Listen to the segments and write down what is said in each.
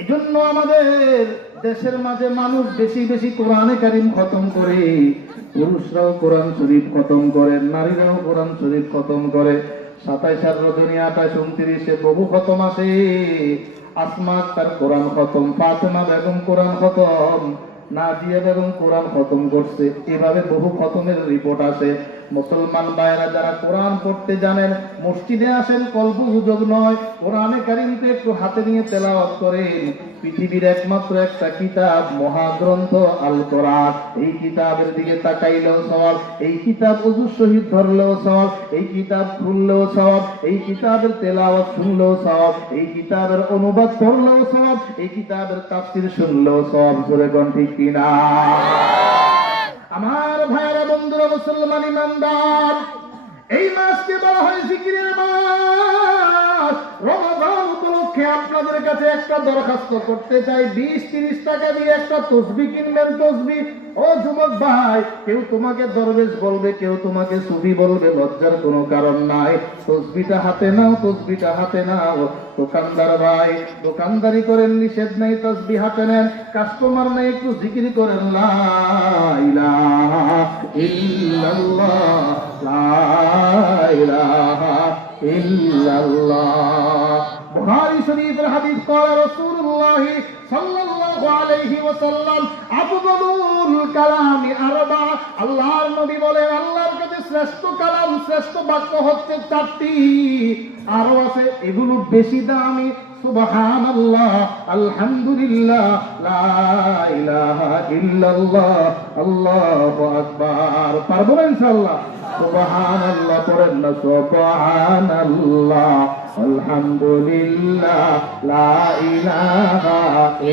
এজন্য আমাদের দেশের মাঝে মানুষ বেশি বেশি কোরআনে কারীম খতম করে, পুরুষরাও কোরআন শরীফ খতম করে, নারীরাও কোরআন শরীফ খতম করে। 27 আর রজনী 28 29 বহু খতম আসে। আসমা আক্তার কোরআন খতম, ফাতেমা বেগম কোরআন খতম, নাজিয়া বেগম কোরআন খতম করছে। এভাবে বহু খতমের রিপোর্ট আসে। মুসলমান ভাইরা যারা কোরআন পড়তে জানেন, মসজিদে আসেন, কল্প সুযোগ নয়, কোরআনে কারীমকে একটু হাতে নিয়ে তেলাওয়াত করেন। পৃথিবীর একমাত্র একটা কিতাব, মহাগ্রন্থ আল কোরআন। এই কিতাবের দিকে তাকাইলেও সওয়াব, এই কিতাব ওযু শহীদ ধরলেও সওয়াব, এই কিতাব খুললেও সওয়াব, এই কিতাবের তেলাওয়াত শুনলেও সওয়াব, এই কিতাবের অনুবাদ পড়লেও সওয়াব, এই কিতাবের তাফসীর শুনলেও সওয়াব। জোরে কোন ঠিক কিনা? আমার ভাইরা, বন্ধুরা, মুসলমান ইমানদার, এই মাসকে বলা হয় জিকিরের মাস। রমাদান উপলক্ষে আপনাদের কাছে একটা দরখাস্ত করতে চাই, 20-30 টাকা দিয়ে একটা তসবিহ কিনবেন। তসবিহ, ও যুবক ভাই, কেউ তোমাকে দরবেশ বলবে, কেউ তোমাকে সুফি বলবে, লজ্জার কোনো কারণ নাই। তসবিহটা হাতে নাও, তসবিহটা হাতে নাও। দোকানদার ভাই, দোকানদারি করেন, নিষেধ নাই, তসবিহ হাতে নেন। কাস্টমার নাই, একটু জিকির করেন, লা ইলাহা ইল্লাল্লাহ, লা ইলাহা ইল্লাল্লাহ। বুখারী শরীফের হাদিস, قال رسول الله صلى الله عليه وسلم আফদালুল কালামি আরবা। আল্লাহর নবী বলেন, আল্লাহর কাছে শ্রেষ্ঠ কালাম, শ্রেষ্ঠ বাক্য হচ্ছে 4টি। আরো আছে, এগুলো বেশি দামি। সুবহানাল্লাহ, আলহামদুলিল্লাহ, লা ইলাহা ইল্লাল্লাহ, আল্লাহু আকবার। পারবো না ইনশাআল্লাহ? সুবহানাল্লাহ পড়েন না, সুবহানাল্লাহ, আলহামদুলিল্লাহ, লা ইলাহা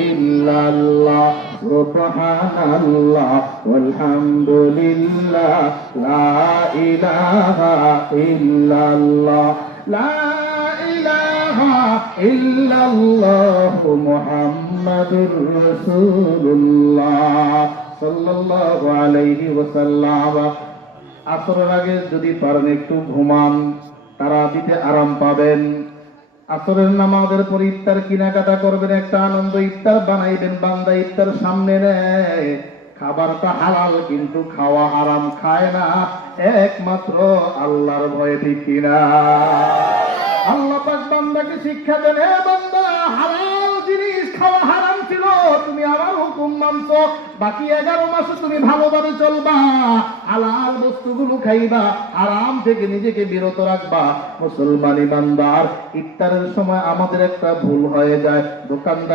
ইল্লাল্লাহ, সুবহানাল্লাহ, আলহামদুলিল্লাহ, লা ইলাহা ইল্লাল্লাহ, লা ইলাহা ইল্লাল্লাহ, মুহাম্মাদুর রাসূলুল্লাহ সাল্লাল্লাহু আলাইহি ওয়াসাল্লাম। আসরের আগে যদি পারেন একটু ঘুমান, তারাবিতে আরাম পাবেন। আসরের নামাজের পর ইফতার কেনাকাটা করবেন, একটা আনন্দ ইফতার বানাইবেন। বান্দা ইফতার সামনে নেয়, খাবারটা হালাল কিন্তু খাওয়া হারাম, খায় না একমাত্র আল্লাহর ভয়ে, ঠিক কিনা? আল্লাহ পাক বান্দাকে শিক্ষা দেন, হে বান্দা, হালাল জিনিস খাওয়া হারাম ছিল, তুমি আমার হুকুম মানছো, বাকি 11 মাসে তুমি ভালোভাবে চলবা, হালাল বস্তুগুলো খাইবা, হারাম থেকে নিজেকে বিরত রাখবা। মুসলমান ইমানদার, ইফতারের সময় আমাদের একটা ভুল হয়ে যায়। দোকানদার